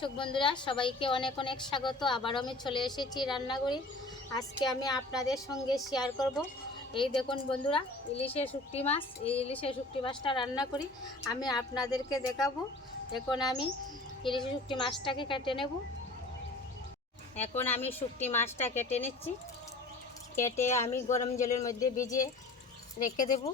দর্শক বন্ধুরা, সবাইকে অনেক অনেক স্বাগত। আবার আমি চলে এসেছি রান্নাঘরে। আজকে আমি আপনাদের সঙ্গে শেয়ার করব। এই দেখুন বন্ধুরা, ইলিশের শুকটি মাছ। এই ইলিশের শুকটি মাছটা রান্না করি। আমি আপনাদেরকে দেখাবো। এখন আমি ইলিশের শুকটি মাছটাকে কেটে নেব। এখন আমি শুকটি মাছটা কেটে নিচ্ছি। কেটে আমি গরম জলের মধ্যে ভিজিয়ে রেখে দেবো।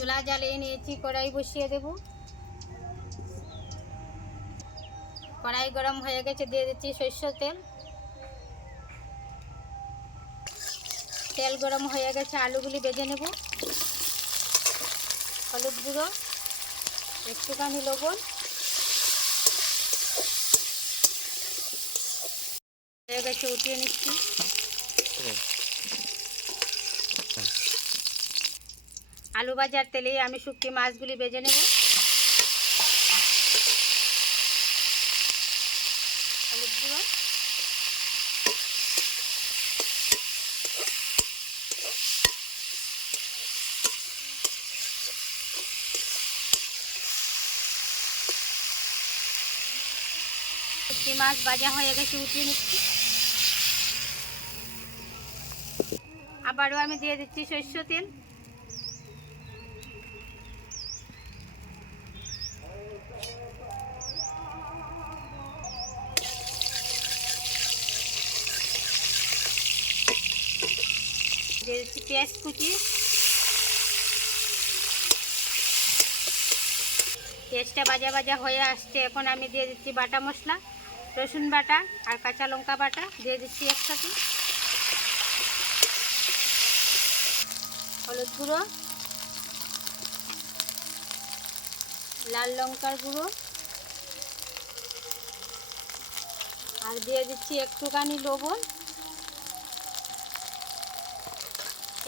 চুলা জ্বালিয়ে নিয়েছি কড়াই বসিয়ে দেব। কড়াই গরম হয়ে গেছে, দিয়ে দিচ্ছি সরষের তেল। তেল গরম হয়ে গেছে, আলুগুলি বেজে নেব। হলুদ গুঁড়ো, একটুখানি লবণ। হয়ে গেছে, উঠিয়ে নিচ্ছি। আলু ভাজার তেলেই আমি শুকটি মাছগুলি বেজে নেব। হলুদ শুকটি মাছ ভাজা হয়ে গেছে, উঠিয়ে নিচ্ছি। আবারও আমি দিয়ে দিচ্ছি সর্ষে তেল। দিয়ে দিচ্ছি পেঁয়াজ কুচি। পেঁয়াজটা ভাজা ভাজা হয়ে আসছে। এখন আমি দিয়ে দিচ্ছি বাটা মশলা, রসুন বাটা আর কাঁচা লঙ্কা বাটা। দিয়ে দিচ্ছি একসাথে হলুদ গুঁড়ো, লাল লঙ্কার গুঁড়ো আর দিয়ে দিচ্ছি একটুখানি লবণ।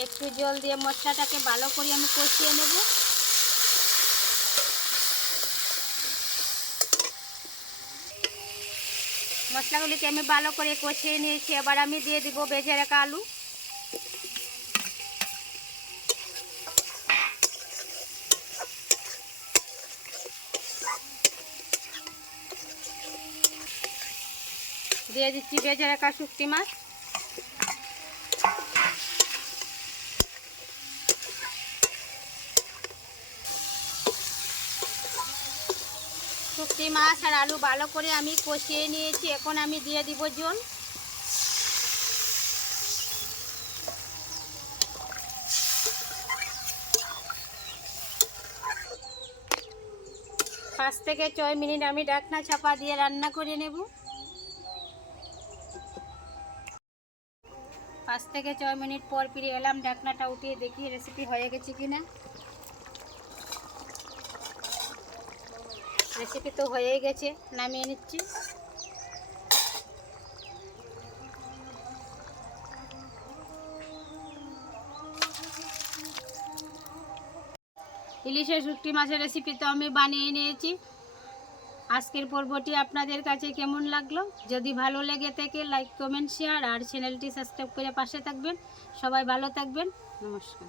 একটু জল দিয়ে মশলাটাকে ভালো করে আমি কষিয়ে নেব। মশলাগুলিকে আমি ভালো করে কষিয়ে নিয়েছি। এবার আমি দিয়ে দিব বেজে রাখা আলু। দিয়ে দিচ্ছি বেজে রাখা শুক্তি মাছ। শুক্তি মাছ আর আলু ভালো করে আমি কষিয়ে নিয়েছি। এখন আমি দিয়ে দিব জল। পাঁচ থেকে ছয় মিনিট আমি ডাকনা চাপা দিয়ে রান্না করে নেব। পাঁচ থেকে ছয় মিনিট পর ফিরে এলাম। ডাকনাটা উঠিয়ে দেখি রেসিপি হয়ে গেছে কিনা। রেসিপি তো হয়েই গেছে, নামিয়ে নিচ্ছি। ইলিশের শুটকি মাছের রেসিপি তো আমি বানিয়ে নিয়েছি। আজকের পর্বটি আপনাদের কাছে কেমন লাগল? যদি ভালো লেগে থাকে লাইক কমেন্ট শেয়ার আর চ্যানেলটি সাবস্ক্রাইব করে পাশে থাকবেন। সবাই ভালো থাকবেন। নমস্কার।